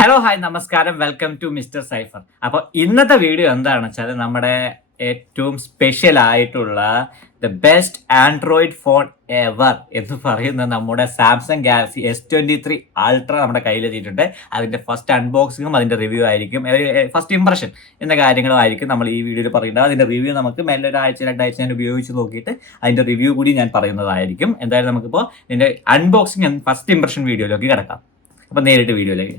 Hello hi നമസ്കാരം, welcome to mister cipher. അപ്പോൾ ഇന്നത്തെ വീഡിയോ എന്താണെന്ന് വെച്ചാൽ നമ്മുടെ ഏറ്റവും സ്പെഷ്യൽ ആയിട്ടുള്ള the best Android phone ever എന്ന് പറയുന്ന നമ്മുടെ സാംസങ് ഗാലക്സി S23 അൾട്ര നമ്മുടെ കയ്യിലെത്തിയിട്ടുണ്ട്. അതിന്റെ ഫസ്റ്റ് അൺബോക്സിങ്ങും അതിന്റെ റിവ്യൂ ആയിരിക്കും, ഫസ്റ്റ് ഇംപ്രഷൻ എന്ന കാര്യങ്ങളും ആയിരിക്കും നമ്മൾ ഈ വീഡിയോയിൽ പറയുന്നത്. അതിന്റെ റിവ്യൂ നമുക്ക് മെല്ലെ ഒരാഴ്ച രണ്ടാഴ്ച ഞാൻ ഉപയോഗിച്ച് നോക്കിയിട്ട് അതിന്റെ റിവ്യൂ കൂടി ഞാൻ പറയുന്നതായിരിക്കും. എന്തായാലും നമുക്കിപ്പോൾ ഇതിന്റെ അൺബോക്സിങ് ഫസ്റ്റ് ഇംപ്രഷൻ വീഡിയോയിലേക്ക് കിടക്കാം. അപ്പോൾ നേരിട്ട് വീഡിയോയിലേക്ക്.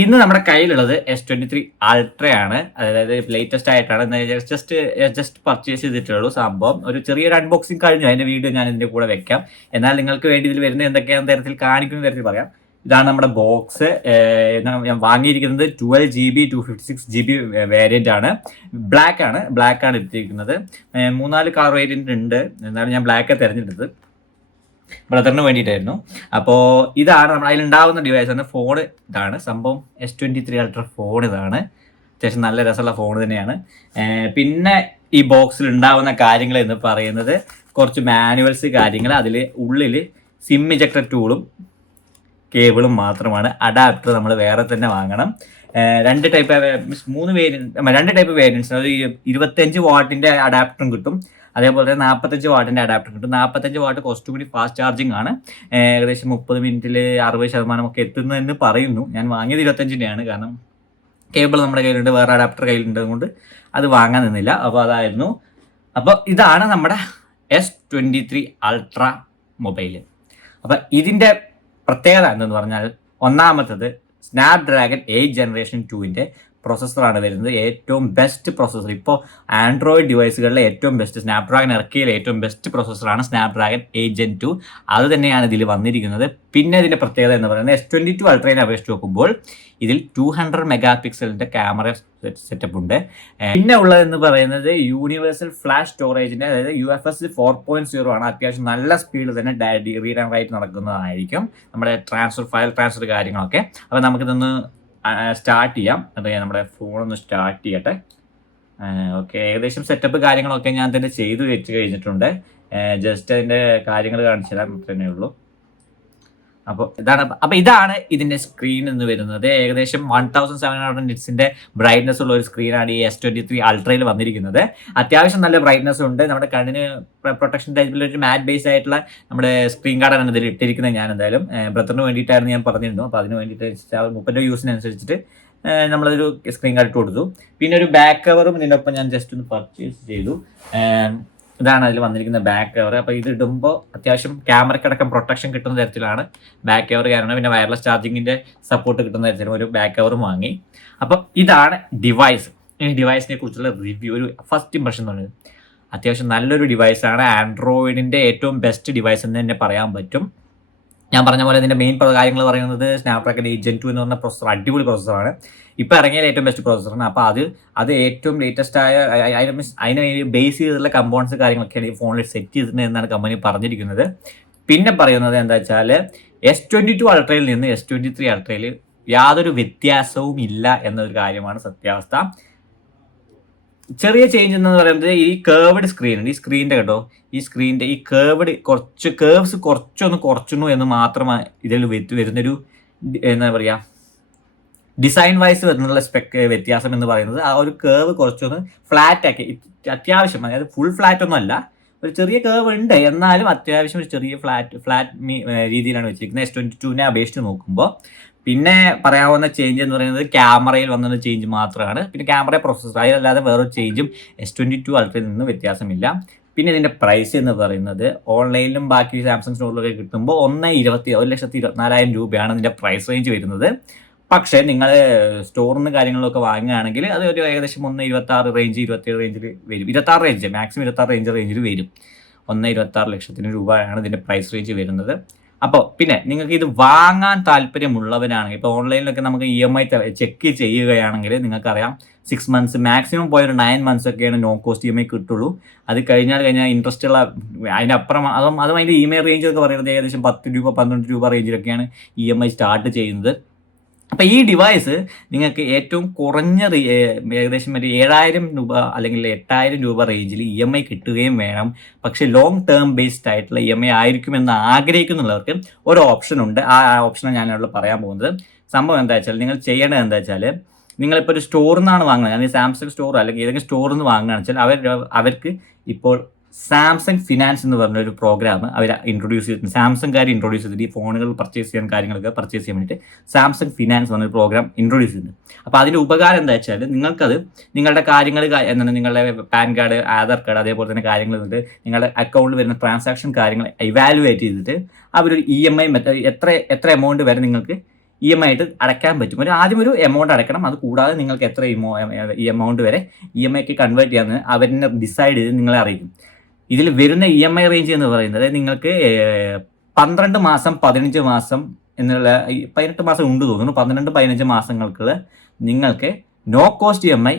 ഇന്ന് നമ്മുടെ കയ്യിലുള്ളത് S23 അൾട്ര ആണ്. അതായത് ലേറ്റസ്റ്റ് ആയിട്ടാണ് ജസ്റ്റ് പർച്ചേസ് ചെയ്തിട്ടുള്ളൂ. സംഭവം ഒരു ചെറിയൊരു അൺബോക്സിങ് കഴിഞ്ഞു. അതിന്റെ വീഡിയോ ഞാൻ ഇതിന്റെ കൂടെ വെക്കാം. എന്നാൽ നിങ്ങൾക്ക് വേണ്ടി ഇതിൽ വരുന്ന എന്തൊക്കെയാണ് തരത്തിൽ കാണിക്കുന്ന തരത്തിൽ പറയാം. ഇതാണ് നമ്മുടെ ബോക്സ്. ഞാൻ വാങ്ങിയിരിക്കുന്നത് 12GB 256GB വേരിയന്റ് ആണ്. ബ്ലാക്ക് ആണ് എടുത്തിരിക്കുന്നത്. 3-4 കളർ വേരിയന്റ് ഉണ്ട്, എന്നാലും ഞാൻ ബ്ലാക്ക് തിരഞ്ഞെടുത്തത് ബ്രദറിന് വേണ്ടിയിട്ടായിരുന്നു. അപ്പോൾ ഇതാണ് നമ്മൾ അതിലുണ്ടാവുന്ന ഡിവൈസാണ്. ഫോൺ ഇതാണ് സംഭവം. S23 അൾട്ര ഫോൺ ഇതാണ്. അത്യാവശ്യം നല്ല രസമുള്ള ഫോൺ തന്നെയാണ്. പിന്നെ ഈ ബോക്സിൽ ഉണ്ടാവുന്ന കാര്യങ്ങൾ എന്ന് പറയുന്നത് കുറച്ച് മാനുവൽസ് കാര്യങ്ങൾ, അതിൽ ഉള്ളിൽ സിം ഇജക്ടർ ടൂളും കേബിളും മാത്രമാണ്. അഡാപ്റ്റർ നമ്മൾ വേറെ തന്നെ വാങ്ങണം. രണ്ട് ടൈപ്പ് വേരിയൻസ്, അതായത് 25 വാട്ടിൻ്റെ അഡാപ്റ്ററും കിട്ടും, അതേപോലെ തന്നെ 45 വാട്ടിൻ്റെ അഡാപ്റ്റർ കിട്ടും. 45 വാട്ട് കുറച്ചുകൂടി ഫാസ്റ്റ് ചാർജിങ് ആണ്. ഏകദേശം 30 മിനിറ്റിൽ 60% ഒക്കെ എത്തുന്നതെന്ന് പറയുന്നു. ഞാൻ വാങ്ങിയത് 25-ൻ്റെയാണ്, കാരണം കേബിൾ നമ്മുടെ കയ്യിലുണ്ട്, വേറെ അഡാപ്റ്റർ കയ്യിലുണ്ട്, അതുകൊണ്ട് അത് വാങ്ങാൻ നിന്നില്ല. അപ്പോൾ അതായിരുന്നു. അപ്പോൾ ഇതാണ് നമ്മുടെ S23 അൾട്ര മൊബൈൽ. അപ്പോൾ ഇതിൻ്റെ പ്രത്യേകത എന്തെന്ന് പറഞ്ഞാൽ, ഒന്നാമത്തത് സ്നാപ്ഡ്രാഗൺ 8 ജനറേഷൻ 2-ൻ്റെ പ്രോസസ്സറാണ് വരുന്നത്. ഏറ്റവും ബെസ്റ്റ് പ്രോസസ്സർ, ഇപ്പോൾ ആൻഡ്രോയിഡ് ഡിവൈസുകളിലെ ഏറ്റവും ബെസ്റ്റ്, സ്നാപ്ഡ്രാഗൺ ഇറക്കിയതിലെ ഏറ്റവും ബെസ്റ്റ് പ്രോസസ്സറാണ് സ്നാപ്ഡ്രാഗൺ 8 Gen 2. അത് തന്നെയാണ് ഇതിൽ വന്നിരിക്കുന്നത്. പിന്നെ ഇതിൻ്റെ പ്രത്യേകത എന്ന് പറയുന്നത് S22 അൾട്രയെ അപേക്ഷിച്ച് നോക്കുമ്പോൾ ഇതിൽ 200 മെഗാ പിക്സലിൻ്റെ ക്യാമറ സെറ്റപ്പ് ഉണ്ട്. പിന്നെ ഉള്ളതെന്ന് പറയുന്നത് യൂണിവേഴ്സൽ ഫ്ലാഷ് സ്റ്റോറേജിൻ്റെ, അതായത് UFS 4.0 ആണ്. അത്യാവശ്യം നല്ല സ്പീഡിൽ തന്നെ റീഡ് ആൻഡ് റൈറ്റ് നടക്കുന്നതായിരിക്കും, നമ്മുടെ ഫയൽ ട്രാൻസ്ഫർ കാര്യങ്ങളൊക്കെ. അപ്പോൾ നമുക്കിതൊന്ന് സ്റ്റാർട്ട് ചെയ്യാം. നമ്മുടെ ഫോണൊന്ന് സ്റ്റാർട്ട് ചെയ്യട്ടെ. ഓക്കെ, ഏകദേശം സെറ്റപ്പ് കാര്യങ്ങളൊക്കെ ഞാൻ തന്നെ ചെയ്തു വെച്ച് കഴിഞ്ഞിട്ടുണ്ട്. ജസ്റ്റ് അതിൻ്റെ കാര്യങ്ങൾ കാണിച്ചു തരാൻ മാത്രമേ ഉള്ളൂ. അപ്പോൾ ഇതാണ് ഇതിൻ്റെ സ്ക്രീൻ എന്ന് വരുന്നത്. ഏകദേശം 1700 നിറ്റ്സിൻ്റെ ബ്രൈറ്റ്നസ് ഉള്ള ഒരു സ്ക്രീനാണ് ഈ S23 അൾട്രയിൽ വന്നിരിക്കുന്നത്. അത്യാവശ്യം നല്ല ബ്രൈറ്റ്നസ് ഉണ്ട്. നമ്മുടെ കണ്ണിന് പ്രൊട്ടക്ഷൻ ടൈപ്പിൽ ഒരു മാറ്റ് ബേസ് ആയിട്ടുള്ള നമ്മുടെ സ്ക്രീൻ ഗാർഡാണ് ഇതിൽ ഇട്ടിരിക്കുന്നത്. ഞാൻ എന്തായാലും ബ്രദറിന് വേണ്ടിയിട്ടായിരുന്നു ഞാൻ പറഞ്ഞിരുന്നു. അപ്പോൾ അതിന് വേണ്ടിയിട്ട് 30 യൂസിനനുസരിച്ചിട്ട് നമ്മളൊരു സ്ക്രീൻ ഗാർഡ് ഇട്ട് കൊടുത്തു. പിന്നെ ഒരു ബാക്ക് കവറും ഇതിനൊപ്പം ഞാൻ ജസ്റ്റ് ഒന്ന് പർച്ചേസ് ചെയ്തു. ഇതാണ് അതിൽ വന്നിരിക്കുന്ന ബാക്ക് കവർ. അപ്പോൾ ഇത് ഇടുമ്പോൾ അത്യാവശ്യം ക്യാമറയ്ക്കടക്കം പ്രൊട്ടക്ഷൻ കിട്ടുന്ന തരത്തിലാണ് ബാക്ക് കവർ. കാരണം പിന്നെ വയർലെസ് ചാർജിങ്ങിൻ്റെ സപ്പോർട്ട് കിട്ടുന്ന തരത്തിലും ഒരു ബാക്ക് കവറും വാങ്ങി. അപ്പം ഇതാണ് ഡിവൈസ്. ഈ ഡിവൈസിനെ കുറിച്ചുള്ള റിവ്യൂ, ഒരു ഫസ്റ്റ് ഇംപ്രഷൻ എന്ന് പറയുന്നത് അത്യാവശ്യം നല്ലൊരു ഡിവൈസാണ്. ആൻഡ്രോയിഡിൻ്റെ ഏറ്റവും ബെസ്റ്റ് ഡിവൈസ് എന്ന് തന്നെ പറയാൻ പറ്റും. ഞാൻ പറഞ്ഞ പോലെ ഇതിൻ്റെ മെയിൻ കാര്യങ്ങൾ പറയുന്നത് സ്നാപ്ഡ്രാഗൺ 8 Gen 2 എന്ന് പറഞ്ഞ പ്രോസസ്സർ, അടിപൊളി പ്രോസസ്സറാണ്. ഇപ്പോൾ ഇറങ്ങിയ ഏറ്റവും ബെസ്റ്റ് പ്രോസസ്സറാണ്. അപ്പോൾ അത് ഏറ്റവും ലേറ്റസ്റ്റ് ആയ അതിനെ ബേസ് ചെയ്തിട്ടുള്ള കമ്പോണൻസ് കാര്യങ്ങളൊക്കെയാണ് ഈ ഫോണിൽ സെറ്റ് ചെയ്തിട്ടുണ്ട് എന്നാണ് കമ്പനി പറഞ്ഞിരിക്കുന്നത്. പിന്നെ പറയുന്നത് എന്താ വെച്ചാൽ S22 അൾട്രയിൽ നിന്ന് S23 അൾട്രയിൽ യാതൊരു വ്യത്യാസവും ഇല്ല എന്നൊരു കാര്യമാണ് സത്യാവസ്ഥ. ചെറിയ ചേഞ്ച് എന്ന് പറയുന്നത് ഈ കേർവ്ഡ് സ്ക്രീനുണ്ട്. ഈ സ്ക്രീനിൻ്റെ കേട്ടോ, ഈ സ്ക്രീനിൻ്റെ ഈ കേർവ്സ് കുറച്ചൊന്ന് കുറച്ചുന്നു എന്ന് മാത്രമാണ് ഇതിൽ വരുന്നൊരു എന്താ പറയുക, ഡിസൈൻ വൈസ് വരുന്നുള്ള വ്യത്യാസം എന്ന് പറയുന്നത്. ആ ഒരു കേർവ് കുറച്ചൊന്ന് ഫ്ലാറ്റ് ആക്കി, അത്യാവശ്യം, അതായത് ഫുൾ ഫ്ലാറ്റ് ഒന്നും അല്ല, ഒരു ചെറിയ കേർവ് ഉണ്ട്, എന്നാലും അത്യാവശ്യം ഒരു ചെറിയ ഫ്ലാറ്റ് രീതിയിലാണ് വെച്ചിരിക്കുന്നത് S22-നെ അപേക്ഷിച്ച് നോക്കുമ്പോൾ. പിന്നെ പറയാവുന്ന ചേഞ്ച് എന്ന് പറയുന്നത് ക്യാമറയിൽ വന്ന ചേഞ്ച് മാത്രമാണ്. പിന്നെ ക്യാമറ പ്രോസസ്സർ, അതിലല്ലാതെ വേറൊരു ചേഞ്ചും S22 അൾട്രയിൽ നിന്ന് വ്യത്യാസമില്ല. പിന്നെ ഇതിൻ്റെ പ്രൈസ് എന്ന് പറയുന്നത് ഓൺലൈനിലും ബാക്കി സാംസങ് സ്റ്റോറിലൊക്കെ കിട്ടുമ്പോൾ 1,24,000 രൂപയാണ് ഇതിൻ്റെ പ്രൈസ് റേഞ്ച് വരുന്നത്. പക്ഷേ നിങ്ങൾ സ്റ്റോറിൽ നിന്ന് കാര്യങ്ങളൊക്കെ വാങ്ങുകയാണെങ്കിൽ അത് ഒരു ഏകദേശം 1,26 റേഞ്ച്, 27 റേഞ്ചിൽ വരും. 26 റേഞ്ച്, മാക്സിമം 26 റേഞ്ചിൽ വരും. 1,26 ലക്ഷത്തിന് രൂപയാണ് ഇതിൻ്റെ പ്രൈസ് റേഞ്ച് വരുന്നത്. അപ്പോൾ പിന്നെ നിങ്ങൾക്ക് ഇത് വാങ്ങാൻ താല്പര്യമുള്ളവരാണെങ്കിൽ, ഇപ്പോൾ ഓൺലൈനിലൊക്കെ നമുക്ക് EMI ചെക്ക് ചെയ്യുകയാണെങ്കിൽ നിങ്ങൾക്കറിയാം 6 മന്ത്സ്, മാക്സിമം പോയ ഒരു 9 മന്ത്സ് ഒക്കെയാണ് നോ കോസ്റ്റ് EMI കിട്ടുള്ളൂ. അത് കഴിഞ്ഞാൽ ഇൻട്രസ്റ്റ് ഉള്ള അതിനപ്പുറം അതും അതിൻ്റെ EMI റേഞ്ച് ഒക്കെ പറയുന്നത് ഏകദേശം 10 രൂപ 12 രൂപ റേഞ്ചിലൊക്കെയാണ് EMI സ്റ്റാർട്ട് ചെയ്യുന്നത്. അപ്പോൾ ഈ ഡിവൈസ് നിങ്ങൾക്ക് ഏറ്റവും കുറഞ്ഞ ഏകദേശം ഒരു 7,000 രൂപ അല്ലെങ്കിൽ 8,000 രൂപ റേഞ്ചിൽ EMI കിട്ടുകയും വേണം. പക്ഷേ ലോങ് ടേം ബേസ്ഡ് ആയിട്ടുള്ള EMI ആയിരിക്കുമെന്ന് ആഗ്രഹിക്കുന്നുള്ളവർക്ക് ഒരു ഓപ്ഷൻ ഉണ്ട്. ആ ഓപ്ഷനാണ് ഞാനിവിടെ പറയാൻ പോകുന്നത്. സംഭവം എന്താ വെച്ചാൽ നിങ്ങൾ ചെയ്യേണ്ടത് എന്താ വെച്ചാൽ നിങ്ങളിപ്പോൾ ഒരു സ്റ്റോറിൽ നിന്നാണ് വാങ്ങുന്നത്, അല്ലെങ്കിൽ സാംസങ് സ്റ്റോർ അല്ലെങ്കിൽ ഏതെങ്കിലും സ്റ്റോറിൽ നിന്ന് വാങ്ങുകയാണെന്ന് വെച്ചാൽ അവർക്ക് ഇപ്പോൾ സാംസങ് ഫിനാൻസ് എന്ന് പറഞ്ഞൊരു പ്രോഗ്രാം അവർ ഇൻട്രൊഡ്യൂസ് ചെയ്തിട്ടുണ്ട്. സാംസങ്കാർ ഇൻട്രൊഡ്യൂസ് ചെയ്തിട്ട് ഈ ഫോണുകൾ പർച്ചേസ് ചെയ്യാൻ കാര്യങ്ങളൊക്കെ പർച്ചേസ് ചെയ്യാൻ വേണ്ടിയിട്ട് സാംസങ് ഫിനാൻസ് എന്ന് പറഞ്ഞൊരു പ്രോഗ്രാം ഇൻട്രൊഡ്യൂസ് ചെയ്തിട്ടുണ്ട്. അപ്പോൾ അതിൻ്റെ ഉപകാരം എന്താ വെച്ചാൽ നിങ്ങൾക്കത് നിങ്ങളുടെ കാര്യങ്ങൾ എന്താണ് നിങ്ങളുടെ പാൻ കാർഡ്, ആധാർ കാർഡ്, അതേപോലെ തന്നെ കാര്യങ്ങൾ എന്നിട്ട് നിങ്ങളുടെ അക്കൗണ്ടിൽ വരുന്ന ട്രാൻസാക്ഷൻ കാര്യങ്ങൾ ഇവാലുവേറ്റ് ചെയ്തിട്ട് അവരൊരു EMI എത്ര എമൗണ്ട് വരെ നിങ്ങൾക്ക് EMI ആയിട്ട് അടയ്ക്കാൻ പറ്റും. ആദ്യം ഒരു എമൗണ്ട് അടയ്ക്കണം. അത് കൂടാതെ നിങ്ങൾക്ക് എത്ര ഈ എമൗണ്ട് വരെ EMIക്ക് കൺവേർട്ട് ചെയ്യാമെന്ന് അവരെന്നെ ഡിസൈഡ് ചെയ്ത് നിങ്ങളെ അറിയിക്കും. ഇതിൽ വരുന്ന EMI റേഞ്ച് എന്ന് പറയുന്നത് നിങ്ങൾക്ക് 12 മാസം 15 മാസം എന്നുള്ള 18 മാസം ഉണ്ട് തോന്നുന്നു. 12-15 മാസങ്ങൾക്ക് നിങ്ങൾക്ക് നോ കോസ്റ്റ് EMI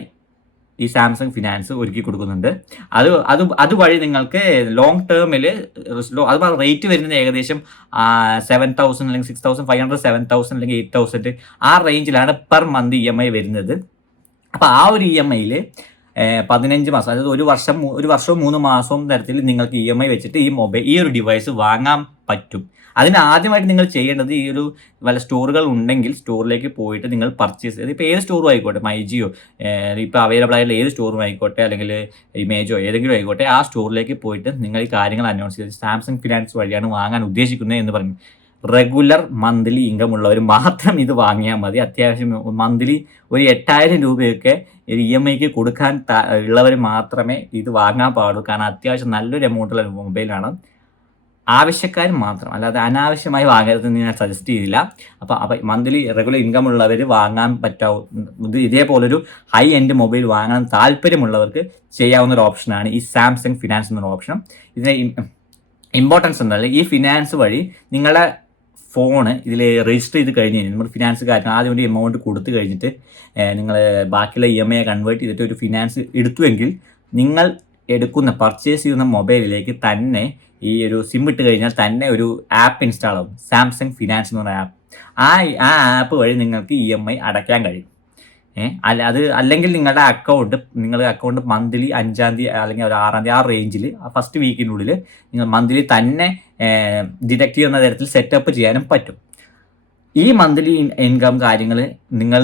ഈ സാംസങ് ഫിനാൻസ് ഒരുക്കി കൊടുക്കുന്നുണ്ട്. അതുവഴി നിങ്ങൾക്ക് ലോങ് ടേമിൽ അത് റേറ്റ് വരുന്നത് ഏകദേശം 7,000 അല്ലെങ്കിൽ 6,500, 7,000 അല്ലെങ്കിൽ 8,000 ആ റേഞ്ചിലാണ് പെർ മന്ത് EMI വരുന്നത്. അപ്പോൾ ആ ഒരു EMIയിൽ 15 മാസം, അതായത് ഒരു വർഷവും 3 മാസവും തരത്തിൽ നിങ്ങൾക്ക് EMI വെച്ചിട്ട് ഈ ഒരു ഡിവൈസ് വാങ്ങാൻ പറ്റും. അതിന് ആദ്യമായിട്ട് നിങ്ങൾ ചെയ്യേണ്ടത് ഈ ഒരു വല്ല സ്റ്റോറുകൾ ഉണ്ടെങ്കിൽ സ്റ്റോറിലേക്ക് പോയിട്ട് നിങ്ങൾ പർച്ചേസ് ചെയ്ത്, ഇപ്പോൾ ഏത് സ്റ്റോറും ആയിക്കോട്ടെ, മൈജിയോ ഇപ്പോൾ അവൈലബിൾ ആയിട്ടുള്ള ഏത് സ്റ്റോറും ആയിക്കോട്ടെ അല്ലെങ്കിൽ ഇമേജോ ഏതെങ്കിലും ആയിക്കോട്ടെ, ആ സ്റ്റോറിലേക്ക് പോയിട്ട് നിങ്ങൾ ഈ കാര്യങ്ങൾ അനൗൺസ് ചെയ്ത് സാംസങ് ഫിനാൻസ് വഴിയാണ് വാങ്ങാൻ ഉദ്ദേശിക്കുന്നത് എന്ന് പറഞ്ഞു. റെഗുലർ മന്ത്ലി ഇൻകം ഉള്ളവർ മാത്രം ഇത് വാങ്ങിയാൽ മതി. അത്യാവശ്യം മന്ത്ലി ഒരു 8,000 രൂപയൊക്കെ EMIക്ക് കൊടുക്കാൻ ഉള്ളവർ മാത്രമേ ഇത് വാങ്ങാൻ പാടുള്ളൂ. കാരണം അത്യാവശ്യം നല്ലൊരു എമൗണ്ടുള്ള മൊബൈലാണ്. ആവശ്യക്കാർ മാത്രം, അല്ലാതെ അനാവശ്യമായി വാങ്ങരുതെന്ന് ഞാൻ സജസ്റ്റ് ചെയ്തില്ല. അപ്പോൾ മന്ത്ലി റെഗുലർ ഇൻകം ഉള്ളവർ വാങ്ങാൻ പറ്റാവുന്ന ഇതേപോലൊരു ഹൈ എൻഡ് മൊബൈൽ വാങ്ങാൻ താല്പര്യമുള്ളവർക്ക് ചെയ്യാവുന്ന ഒരു ഓപ്ഷനാണ് ഈ സാംസങ് ഫിനാൻസ് എന്നൊരു ഓപ്ഷൻ. ഇതിനെ ഇമ്പോർട്ടൻസ് എന്നാൽ ഈ ഫിനാൻസ് വഴി നിങ്ങളുടെ ഫോണ് ഇതിൽ രജിസ്റ്റർ ചെയ്ത് കഴിഞ്ഞ് കഴിഞ്ഞാൽ നമ്മൾ ഫിനാൻസ് കാര്യം ആദ്യം ഒരു എമൗണ്ട് കൊടുത്തു കഴിഞ്ഞിട്ട് നിങ്ങൾ ബാക്കിയുള്ള EMI കൺവേർട്ട് ചെയ്തിട്ട് ഒരു ഫിനാൻസ് എടുത്തുവെങ്കിൽ നിങ്ങൾ പർച്ചേസ് ചെയ്യുന്ന മൊബൈലിലേക്ക് തന്നെ ഈ ഒരു സിം ഇട്ട് കഴിഞ്ഞാൽ തന്നെ ഒരു ആപ്പ് ഇൻസ്റ്റാൾ ആവും, സാംസങ് ഫിനാൻസ് എന്ന് പറഞ്ഞ ആപ്പ്. ആ ആപ്പ് വഴി നിങ്ങൾക്ക് EMI അടയ്ക്കാൻ കഴിയും. അല്ലെങ്കിൽ നിങ്ങളുടെ അക്കൗണ്ട് മന്ത്ലി 5-ാം തീയതി അല്ലെങ്കിൽ ഒരു 6-ാം തീയതി ആ റേഞ്ചിൽ ഫസ്റ്റ് വീക്കിനുള്ളിൽ നിങ്ങൾ മന്ത്ലി തന്നെ ഡിഡക്റ്റ് ചെയ്യുന്ന തരത്തിൽ സെറ്റപ്പ് ചെയ്യാനും പറ്റും. ഈ മന്ത്ലി ഇൻകം കാര്യങ്ങൾ നിങ്ങൾ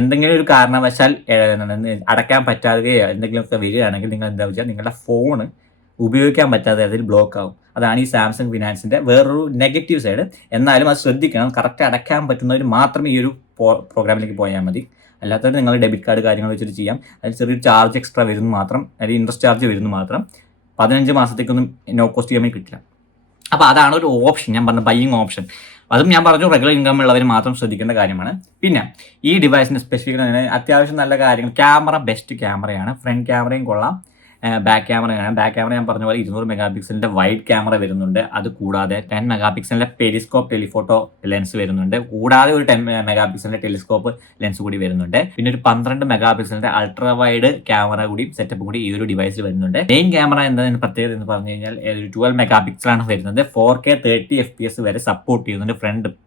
എന്തെങ്കിലും ഒരു കാരണവശാൽ അടയ്ക്കാൻ പറ്റാതെയോ എന്തെങ്കിലുമൊക്കെ വരികയാണെങ്കിൽ നിങ്ങൾ എന്താ വെച്ചാൽ നിങ്ങളുടെ ഫോണ് ഉപയോഗിക്കാൻ പറ്റാതെ അതിൽ ബ്ലോക്ക് ആവും. അതാണ് ഈ സാംസങ് ഫിനാൻസിൻ്റെ വേറൊരു നെഗറ്റീവ് സൈഡ്. എന്നാലും അത് ശ്രദ്ധിക്കണം. കറക്റ്റ് അടയ്ക്കാൻ പറ്റുന്നവർ മാത്രമേ ഈ ഒരു പ്രോഗ്രാമിലേക്ക് പോയാൽ മതി. അല്ലാത്തവർ നിങ്ങൾ ഡെബിറ്റ് കാർഡ് കാര്യങ്ങൾ വെച്ചിട്ട് ചെയ്യാം. അതിൽ ചെറിയൊരു ചാർജ് എക്സ്ട്രാ വരുന്നു മാത്രം, അതിൽ ഇൻട്രസ്റ്റ് ചാർജ് വരുന്നു മാത്രം. 15 മാസത്തേക്കൊന്നും നോ കോസ്റ്റ് EMI കിട്ടില്ല. അപ്പോൾ അതാണ് ഒരു ഓപ്ഷൻ, ഞാൻ പറഞ്ഞ ബൈയിങ് ഓപ്ഷൻ. അതും ഞാൻ പറഞ്ഞു റെഗുലർ ഇൻകം ഉള്ളവർ മാത്രം ശ്രദ്ധിക്കേണ്ട കാര്യമാണ്. പിന്നെ ഈ ഡിവൈസിന് സ്പെസിഫിക് അത്യാവശ്യം നല്ല കാര്യങ്ങൾ, ക്യാമറ ബെസ്റ്റ് ക്യാമറയാണ്. ഫ്രണ്ട് ക്യാമറയും കൊള്ളാം, ബാക്ക് ക്യാമറ ഞാൻ പറഞ്ഞ പോലെ 200 മെഗാപിക്സലിൻ്റെ വൈഡ് ക്യാമറ വരുന്നുണ്ട്. അത് കൂടാതെ 10 മെഗാപിക്സലിൻ്റെ പെരിസ്കോപ്പ് ടെലിഫോട്ടോ ലെൻസ് വരുന്നുണ്ട്. കൂടാതെ ഒരു 10 മെഗാപിക്സലിൻ്റെ ടെലിസ്കോപ്പ് ലെൻസ് കൂടി വരുന്നുണ്ട്. പിന്നെ ഒരു 12 മെഗാപിക്സലിൻ്റെ അൾട്രാ വൈഡ് ക്യാമറ കൂടി സെറ്റപ്പ് കൂടി ഈ ഒരു ഡിവൈസിൽ വരുന്നുണ്ട്. മെയിൻ ക്യാമറ എന്താണെന്ന് പ്രത്യേകത എന്ന് പറഞ്ഞു കഴിഞ്ഞാൽ ഒരു 12 മെഗാപിക്സലാണ് വരുന്നത്. 4K 30 FPS വരെ സപ്പോർട്ട് ചെയ്യുന്നുണ്ട്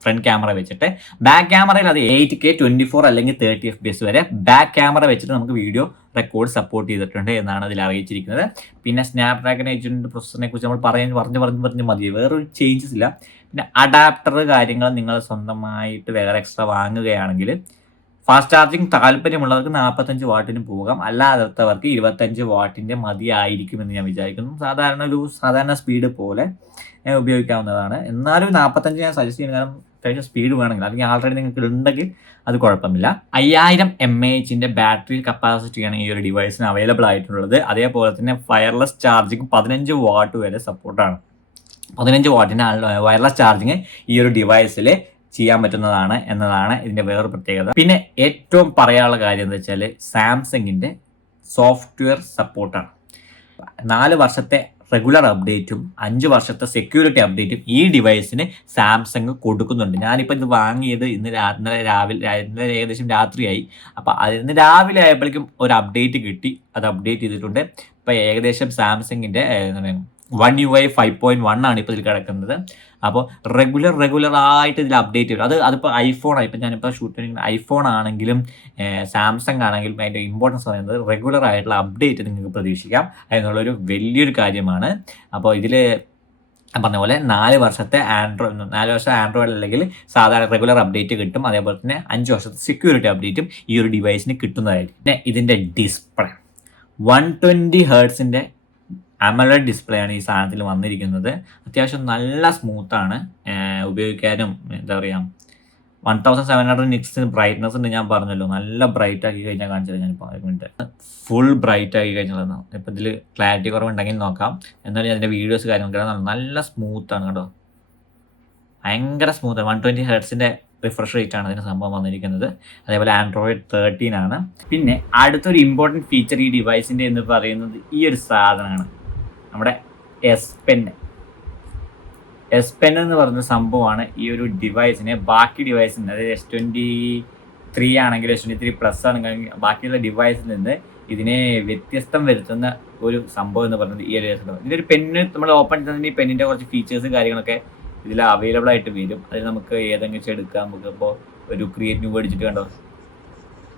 ഫ്രണ്ട് ക്യാമറ വെച്ചിട്ട്. ബാക്ക് ക്യാമറയിൽ അത് 8K 24 അല്ലെങ്കിൽ 30 FPS വരെ ബാക്ക് ക്യാമറ വെച്ചിട്ട് നമുക്ക് വീഡിയോ റെക്കോർഡ് സപ്പോർട്ട് ചെയ്തിട്ടുണ്ട് എന്നാണ് അതിൽ അറിയിച്ചിരിക്കുന്നത്. പിന്നെ സ്നാപ്ഡ്രാഗൺ 8 പ്രൊസസ്സറിനെ കുറിച്ച് നമ്മൾ പറഞ്ഞു മതി, വേറൊരു ചേഞ്ചസ് ഇല്ല. പിന്നെ അഡാപ്റ്റർ കാര്യങ്ങൾ നിങ്ങൾ സ്വന്തമായിട്ട് വേറെ എക്സ്ട്രാ വാങ്ങുകയാണെങ്കിൽ ഫാസ്റ്റ് ചാർജിങ് താല്പര്യമുള്ളവർക്ക് 45 വാട്ടിന് പോകാം. അല്ലാത്തവർക്ക് 25 വാട്ടിൻ്റെ മതിയായിരിക്കുമെന്ന് ഞാൻ വിചാരിക്കുന്നു. സാധാരണ സ്പീഡ് പോലെ ഉപയോഗിക്കാവുന്നതാണ്. എന്നാലും 45 ഞാൻ സജസ്റ്റ് ചെയ്യുന്നത്, കാരണം അത്യാവശ്യം സ്പീഡ് വേണമെങ്കിൽ, അല്ലെങ്കിൽ ആൾറെഡി നിങ്ങൾക്ക് ഉണ്ടെങ്കിൽ അത് കുഴപ്പമില്ല. 5000 mAh ബാറ്ററി കപ്പാസിറ്റിയാണ് ഈ ഒരു ഡിവൈസിന് അവൈലബിൾ ആയിട്ടുള്ളത്. അതേപോലെ തന്നെ വയർലെസ് ചാർജിങ് 15 വാട്ട് വരെ സപ്പോർട്ടാണ്. 15 വാട്ടിൻ്റെ വയർലെസ് ചാർജിങ് ഈ ഒരു ഡിവൈസിൽ ചെയ്യാൻ പറ്റുന്നതാണ് എന്നതാണ് ഇതിൻ്റെ വേറൊരു പ്രത്യേകത. പിന്നെ ഏറ്റവും പറയാനുള്ള കാര്യം എന്താ വെച്ചാൽ സാംസങ്ങിൻ്റെ സോഫ്റ്റ്വെയർ സപ്പോർട്ടാണ്. 4 വർഷത്തെ റെഗുലർ അപ്ഡേറ്റും 5 വർഷത്തെ സെക്യൂരിറ്റി അപ്ഡേറ്റും ഈ ഡിവൈസിന് സാംസങ് കൊടുക്കുന്നുണ്ട്. ഞാനിപ്പോൾ ഇത് വാങ്ങിയത് ഇന്നലെ ഏകദേശം രാത്രിയായി. അപ്പോൾ ഇന്ന് രാവിലെ ആയപ്പോഴേക്കും ഒരു അപ്ഡേറ്റ് കിട്ടി. അത് അപ്ഡേറ്റ് ചെയ്തിട്ടുണ്ട്. ഇപ്പോൾ ഏകദേശം സാംസങ്ങിൻ്റെ 1UI 5.1 ആണ് ഇപ്പോൾ ഇതിൽ കിടക്കുന്നത്. അപ്പോൾ റെഗുലർ ആയിട്ട് ഇതിൽ അപ്ഡേറ്റ് വരും. അതിപ്പോൾ ഐഫോണാണ്. ഇപ്പം ഞാനിപ്പോൾ ഷൂട്ട് ചെയ്യുന്ന ഐഫോൺ ആണെങ്കിലും സാംസങ് ആണെങ്കിലും അതിൻ്റെ ഇമ്പോർട്ടൻസ് പറയുന്നത് റെഗുലർ ആയിട്ടുള്ള അപ്ഡേറ്റ് നിങ്ങൾക്ക് പ്രതീക്ഷിക്കാം എന്നുള്ളൊരു വലിയൊരു കാര്യമാണ്. അപ്പോൾ ഇതിൽ പറഞ്ഞ പോലെ 4 വർഷം ആൻഡ്രോയിഡ് അല്ലെങ്കിൽ സാധാരണ റെഗുലർ അപ്ഡേറ്റ് കിട്ടും. അതേപോലെ തന്നെ 5 വർഷത്തെ സെക്യൂരിറ്റി അപ്ഡേറ്റും ഈ ഒരു ഡിവൈസിന് കിട്ടുന്നതായിരിക്കും. പിന്നെ ഇതിൻ്റെ ഡിസ്പ്ലേ 120 ഹെർട്സിൻ്റെ AMOLED ഡിസ്പ്ലേ ആണ് ഈ സാധനത്തിൽ വന്നിരിക്കുന്നത്. അത്യാവശ്യം നല്ല സ്മൂത്താണ് ഉപയോഗിക്കാനും. എന്താ പറയുക, 1700 നിറ്റ്സ് ബ്രൈറ്റ്നസ് ഉണ്ട്. ഞാൻ പറഞ്ഞല്ലോ, നല്ല ബ്രൈറ്റ് ആക്കി കഴിഞ്ഞാൽ കാണിച്ചത് ഞാൻ മിനിറ്റ് ഫുൾ ബ്രൈറ്റ് ആക്കി കഴിഞ്ഞാൽ. ഇപ്പം ഇതിൽ ക്ലാരിറ്റി കുറവുണ്ടെങ്കിൽ നോക്കാം. എന്നാലും അതിൻ്റെ വീഡിയോസ് കാര്യങ്ങളൊക്കെ നല്ല സ്മൂത്താണ് കേട്ടോ, ഭയങ്കര സ്മൂത്താണ്. 120 ഹെർട്സിൻ്റെ റിഫ്രഷ് റേറ്റ് ആണ് ഇതിന് സംഭവം വന്നിരിക്കുന്നത്. അതേപോലെ ആൻഡ്രോയിഡ് 13 ആണ്. പിന്നെ അടുത്തൊരു ഇമ്പോർട്ടൻറ്റ് ഫീച്ചർ ഈ ഡിവൈസിൻ്റെ എന്ന് പറയുന്നത് ഈ ഒരു സാധനമാണ്, നമ്മുടെ എസ് പെൻ എന്ന് പറയുന്ന സംഭവമാണ് ഈ ഒരു ഡിവൈസിനെ ബാക്കി ഡിവൈസിന്, അതായത് S23 ആണെങ്കിലും S23+ ആണെങ്കിലും ബാക്കിയുള്ള ഡിവൈസിൽ നിന്ന് ഇതിനെ വ്യത്യസ്തം വരുത്തുന്ന ഒരു സംഭവം എന്ന് പറയുന്നത് ഈ ഒരു ഇതൊരു പെണ്ണ് നമ്മൾ ഓപ്പൺ ചെയ്തതിന് ഈ പെണ്ണിൻ്റെ കുറച്ച് ഫീച്ചേഴ്സ് കാര്യങ്ങളൊക്കെ ഇതിൽ അവൈലബിൾ ആയിട്ട് വരും. അതിൽ നമുക്ക് ഏതെങ്കിലും എടുക്കാം. നമുക്കിപ്പോൾ ഒരു ക്രിയേറ്റ് ന്യൂ അടിച്ചിട്ട് കണ്ടോ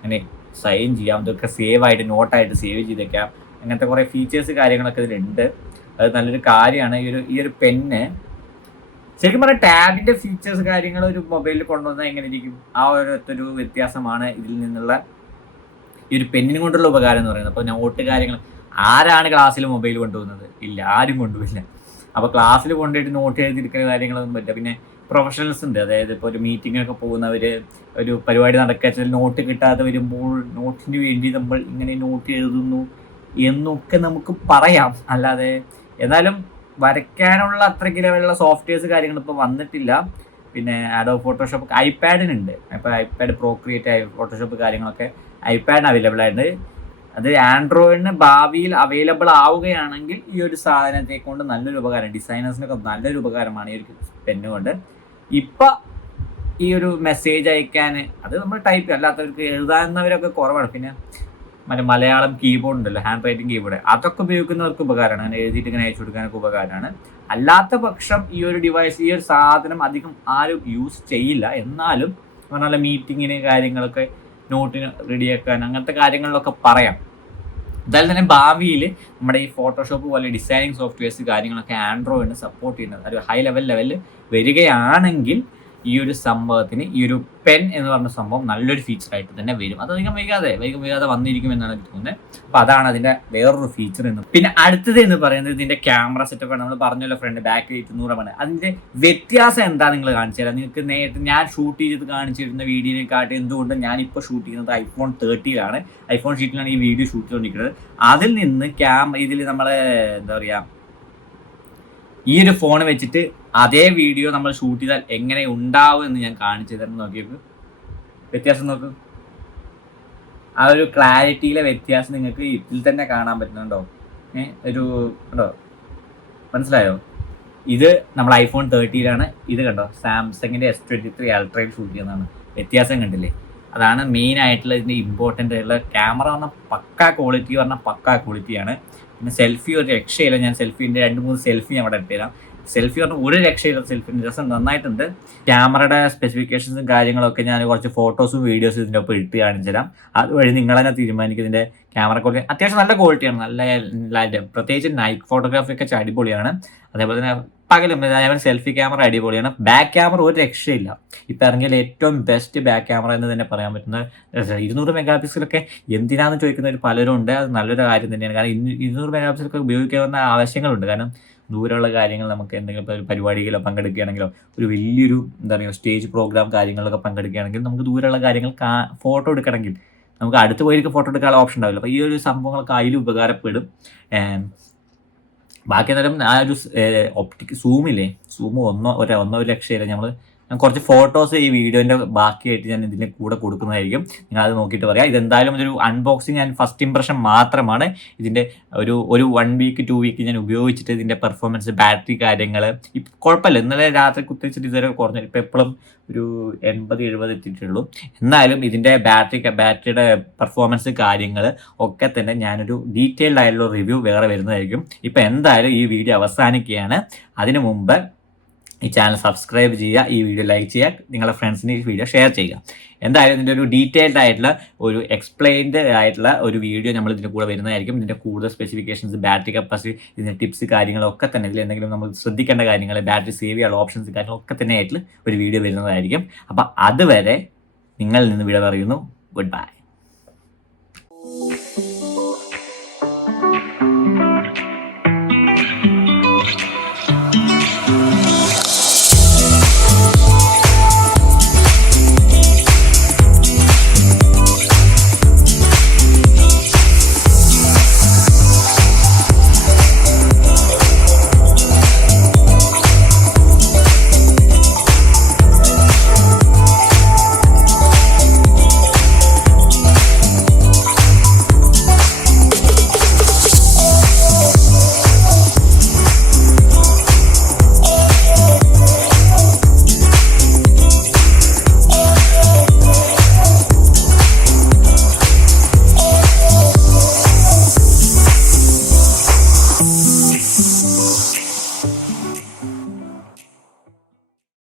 അങ്ങനെ സൈൻ ചെയ്യാം. ഇതൊക്കെ സേവായിട്ട് നോട്ടായിട്ട് സേവ് ചെയ്തേക്കാം. അങ്ങനത്തെ കുറേ ഫീച്ചേഴ്സ് കാര്യങ്ങളൊക്കെ ഇതിലുണ്ട്. അത് നല്ലൊരു കാര്യമാണ്. ഈ ഒരു പെന്ന് ശരിക്കും പറഞ്ഞാൽ ടാബിൻ്റെ ഫീച്ചേഴ്സ് കാര്യങ്ങൾ ഒരു മൊബൈലിൽ കൊണ്ടുവന്നാൽ എങ്ങനെ ഇരിക്കും, ആ ഒരു വ്യത്യാസമാണ് ഇതിൽ നിന്നുള്ള ഈ ഒരു പെന്നിനും കൊണ്ടുള്ള ഉപകാരം എന്ന് പറയുന്നത്. അപ്പോൾ നോട്ട് കാര്യങ്ങൾ ആരാണ് ക്ലാസ്സിൽ മൊബൈൽ കൊണ്ടുപോകുന്നത്? ഇല്ല, ആരും കൊണ്ടുപോയില്ല. അപ്പോൾ ക്ലാസ്സിൽ കൊണ്ടുപോയിട്ട് നോട്ട് എഴുതിയിരിക്കുന്ന കാര്യങ്ങളൊന്നും പറ്റില്ല. പിന്നെ പ്രൊഫഷണൽസ് ഉണ്ട്, അതായത് ഇപ്പോൾ ഒരു മീറ്റിങ്ങിനൊക്കെ പോകുന്നവർ, ഒരു പരിപാടി നടക്കാച്ചാൽ നോട്ട് കിട്ടാതെ വരുമ്പോൾ നോട്ടിന് വേണ്ടി നമ്മൾ ഇങ്ങനെ നോട്ട് എഴുതുന്നു എന്നൊക്കെ നമുക്ക് പറയാം. അല്ലാതെ എന്നാലും വരയ്ക്കാനുള്ള അത്രയ്ക്ക് ലെവലുള്ള സോഫ്റ്റ്വെയർസ് കാര്യങ്ങൾ ഇപ്പോൾ വന്നിട്ടില്ല. പിന്നെ അഡോബ് ഫോട്ടോഷോപ്പ് ഐപാഡിനുണ്ട്. ഇപ്പോൾ ഐപാഡ് പ്രോക്രിയേറ്റ് ഫോട്ടോഷോപ്പ് കാര്യങ്ങളൊക്കെ ഐപാഡിന് അവൈലബിൾ ആയിട്ട്. അത് ആൻഡ്രോയിഡിന് ഭാവിയിൽ അവൈലബിൾ ആവുകയാണെങ്കിൽ ഈ ഒരു സാധനത്തെ കൊണ്ട് നല്ലൊരു ഉപകാരം, ഡിസൈനേഴ്സിനൊക്കെ നല്ലൊരു ഉപകാരമാണ് ഈ ഒരു പെന്ന് കൊണ്ട്. ഇപ്പം ഈ ഒരു മെസ്സേജ് അയക്കാൻ അത് നമ്മൾ ടൈപ്പ്, അല്ലാത്തവർക്ക് എഴുതാവുന്നവരൊക്കെ കുറവാണ്. പിന്നെ മലയാളം കീബോർഡ് ഉണ്ടല്ലോ, ഹാൻഡ് റൈറ്റിംഗ് കീബോർഡ്, അതൊക്കെ ഉപയോഗിക്കുന്നവർക്ക് ഉപകാരമാണ്. അങ്ങനെ എഴുതിയിട്ട് ഇങ്ങനെ അയച്ചു കൊടുക്കാനൊക്കെ ഉപകാരമാണ്. അല്ലാത്ത പക്ഷം ഈ ഒരു ഡിവൈസ്, ഈ ഒരു സാധനം അധികം ആരും യൂസ് ചെയ്യില്ല. എന്നാലും പറഞ്ഞാൽ മീറ്റിങ്ങിന് കാര്യങ്ങളൊക്കെ, നോട്ടിന് റെഡിയാക്കാൻ, അങ്ങനത്തെ കാര്യങ്ങളിലൊക്കെ പറയാം. എന്തായാലും തന്നെ ഭാവിയിൽ നമ്മുടെ ഈ ഫോട്ടോഷോപ്പ് പോലെ ഡിസൈനിങ് സോഫ്റ്റ്വെയർസ് കാര്യങ്ങളൊക്കെ ആൻഡ്രോയിഡിന് സപ്പോർട്ട് ചെയ്യുന്നത് ഒരു ഹൈ ലെവലിൽ വരികയാണെങ്കിൽ ഈ ഒരു സംഭവത്തിന് ഈ ഒരു പെൻ എന്ന് പറഞ്ഞ സംഭവം നല്ലൊരു ഫീച്ചറായിട്ട് തന്നെ വരും. അത് അധികം വൈകാതെ വന്നിരിക്കും എന്നാണ് എനിക്ക് തോന്നുന്നത്. അപ്പോൾ അതാണ് വേറൊരു ഫീച്ചർ എന്ന്. പിന്നെ അടുത്തത് എന്ന് പറയുന്നത് ഇതിൻ്റെ ക്യാമറ സെറ്റപ്പാണ്. നമ്മൾ പറഞ്ഞല്ലോ ഫ്രണ്ട് ബാക്ക് 200 അതിൻ്റെ വ്യത്യാസം എന്താ നിങ്ങൾ കാണിച്ചു തരാം. നിങ്ങൾക്ക് നേരത്തെ ഞാൻ ഷൂട്ട് ചെയ്ത് കാണിച്ചിരുന്ന വീഡിയോനെക്കാട്ടി എന്തുകൊണ്ട് ഞാനിപ്പോൾ ഷൂട്ട് ചെയ്യുന്നത് iPhone 13 iPhone ഷീറ്റിലാണ് ഈ വീഡിയോ ഷൂട്ട് ചെയ്തുകൊണ്ടിരിക്കുന്നത്. അതിൽ നിന്ന് ഇതിൽ നമ്മളെ എന്താ പറയുക, ഈ ഒരു ഫോൺ വെച്ചിട്ട് അതേ വീഡിയോ നമ്മൾ ഷൂട്ട് ചെയ്താൽ എങ്ങനെ ഉണ്ടാവും എന്ന് ഞാൻ കാണിച്ചു തരുന്നു. നോക്കിയപ്പോൾ വ്യത്യാസം നോക്കൂ, ആ ഒരു ക്ലാരിറ്റിയിലെ വ്യത്യാസം നിങ്ങൾക്ക് ഇതിൽ തന്നെ കാണാൻ പറ്റുന്നുണ്ടോ? ഉണ്ടോ, മനസ്സിലായോ? ഇത് നമ്മൾ iPhone 13 ഇത് കണ്ടോ, സാംസങ്ങിൻ്റെ S23 Ultra ഷൂട്ട് ചെയ്യുന്നതാണ്. വ്യത്യാസം കണ്ടില്ലേ? അതാണ് മെയിൻ ആയിട്ടുള്ള ഇതിൻ്റെ ഇമ്പോർട്ടൻ്റ് ആയിട്ടുള്ള. ക്യാമറ പറഞ്ഞാൽ പക്കാ ക്വാളിറ്റിയാണ്. പിന്നെ സെൽഫി ഒരു രക്ഷയില്ല. ഞാൻ സെൽഫീൻ്റെ 2-3 സെൽഫി ഞാൻ അവിടെ ഇട്ടുതരാം. സെൽഫി പറഞ്ഞാൽ ഒരു രക്ഷയില്ല. സെൽഫിൻ്റെ രസം നന്നായിട്ടുണ്ട്. ക്യാമറയുടെ സ്പെസിഫിക്കേഷൻസും കാര്യങ്ങളൊക്കെ ഞാൻ കുറച്ച് ഫോട്ടോസും വീഡിയോസും ഇതിൻ്റെ ഒപ്പം ഇട്ട് കാണിച്ചു തരാം. അതുവഴി നിങ്ങൾ തന്നെ തീരുമാനിക്കും ഇതിൻ്റെ ക്യാമറ ക്വാളിറ്റി. അത്യാവശ്യം നല്ല ക്വാളിറ്റിയാണ്, നല്ല പ്രത്യേകിച്ച് നൈറ്റ് ഫോട്ടോഗ്രാഫി ഒക്കെ അടിപൊളിയാണ്. അതേപോലെ തന്നെ പകലും സെൽഫി ക്യാമറ അടിപൊളിയാണ്. ബാക്ക് ക്യാമറ ഒരു രക്ഷയില്ല. ഇപ്പം ഇറങ്ങിയാൽ ഏറ്റവും ബെസ്റ്റ് ബാക്ക് ക്യാമറ എന്ന് തന്നെ പറയാൻ പറ്റുന്ന 200 മെഗാ പിക്സലൊക്കെ എന്തിനാണെന്ന് ചോദിക്കുന്നവർ പലരും ഉണ്ട്. അത് നല്ലൊരു കാര്യം തന്നെയാണ്. കാരണം 200 മെഗാ പിക്സലൊക്കെ ഉപയോഗിക്കാവുന്ന ആവശ്യങ്ങളുണ്ട്. കാരണം ദൂരമുള്ള കാര്യങ്ങൾ നമുക്ക് എന്തെങ്കിലും ഇപ്പോൾ ഒരു പരിപാടികളോ പങ്കെടുക്കുകയാണെങ്കിലോ, ഒരു വലിയൊരു എന്താ പറയുക സ്റ്റേജ് പ്രോഗ്രാം കാര്യങ്ങളൊക്കെ പങ്കെടുക്കുകയാണെങ്കിൽ നമുക്ക് ദൂരമുള്ള കാര്യങ്ങൾ ഫോട്ടോ എടുക്കണമെങ്കിൽ നമുക്ക് അടുത്ത് പോയിരിക്കും ഫോട്ടോ എടുക്കാനുള്ള ഓപ്ഷൻ ഉണ്ടാവില്ല. അപ്പോൾ ഈ ഒരു സംഭവങ്ങളൊക്കെ അതിൽ ഉപകാരപ്പെടും. ബാക്കി നേരം ആ ഒരു സൂം 1 ലക്ഷമില്ല. ഞാൻ കുറച്ച് ഫോട്ടോസ് ഈ വീഡിയോൻ്റെ ബാക്കിയായിട്ട് ഞാൻ ഇതിൻ്റെ കൂടെ കൊടുക്കുന്നതായിരിക്കും. നിങ്ങൾ അത് നോക്കിയിട്ട് പറയാം. ഇതെന്തായാലും ഒരു അൺബോക്സിങ് ആൻഡ് ഫസ്റ്റ് ഇംപ്രഷൻ മാത്രമാണ്. ഇതിൻ്റെ ഒരു 1 വീക്ക് 2 വീക്ക് ഞാൻ ഉപയോഗിച്ചിട്ട് ഇതിൻ്റെ പെർഫോമൻസ്, ബാറ്ററി കാര്യങ്ങൾ കുഴപ്പമില്ല. ഇന്നലെ രാത്രി കുത്തിവെച്ചിട്ട് ഇതുവരെ കുറഞ്ഞു. ഇപ്പം എപ്പോഴും ഒരു 80-70 എത്തിയിട്ടുള്ളൂ. എന്നാലും ഇതിൻ്റെ ബാറ്ററിയുടെ പെർഫോമൻസ് കാര്യങ്ങൾ ഒക്കെ തന്നെ ഞാനൊരു ഡീറ്റെയിൽഡ് ആയിട്ടുള്ള റിവ്യൂ വേറെ വരുന്നതായിരിക്കും. ഇപ്പം എന്തായാലും ഈ വീഡിയോ അവസാനിക്കുകയാണ്. അതിനു മുമ്പ് ഈ ചാനൽ സബ്സ്ക്രൈബ് ചെയ്യുക, ഈ വീഡിയോ ലൈക്ക് ചെയ്യുക, നിങ്ങളുടെ ഫ്രണ്ട്സിന് ഈ വീഡിയോ ഷെയർ ചെയ്യുക. എന്തായാലും ഇതിൻ്റെ ഒരു ഡീറ്റെയിൽഡ് ആയിട്ടുള്ള ഒരു എക്സ്പ്ലെയിൻഡ് ആയിട്ടുള്ള ഒരു വീഡിയോ നമ്മൾ ഇതിൻ്റെ കൂടെ വരുന്നതായിരിക്കും. ഇതിൻ്റെ കൂടുതൽ സ്പെസിഫിക്കേഷൻസ്, ബാറ്ററി കപ്പാസിറ്റി, ഇതിൻ്റെ ടിപ്സ് കാര്യങ്ങളൊക്കെ തന്നെ, ഇതിൽ എന്തെങ്കിലും നമ്മൾ ശ്രദ്ധിക്കേണ്ട കാര്യങ്ങൾ, ബാറ്ററി സേവ് ചെയ്യാനുള്ള ഓപ്ഷൻസ് കാര്യങ്ങളൊക്കെ തന്നെ ആയിട്ടുള്ള ഒരു വീഡിയോ വരുന്നതായിരിക്കും. അപ്പോൾ അതുവരെ നിങ്ങളിൽ നിന്ന് വിട പറയുന്നു. Good bye.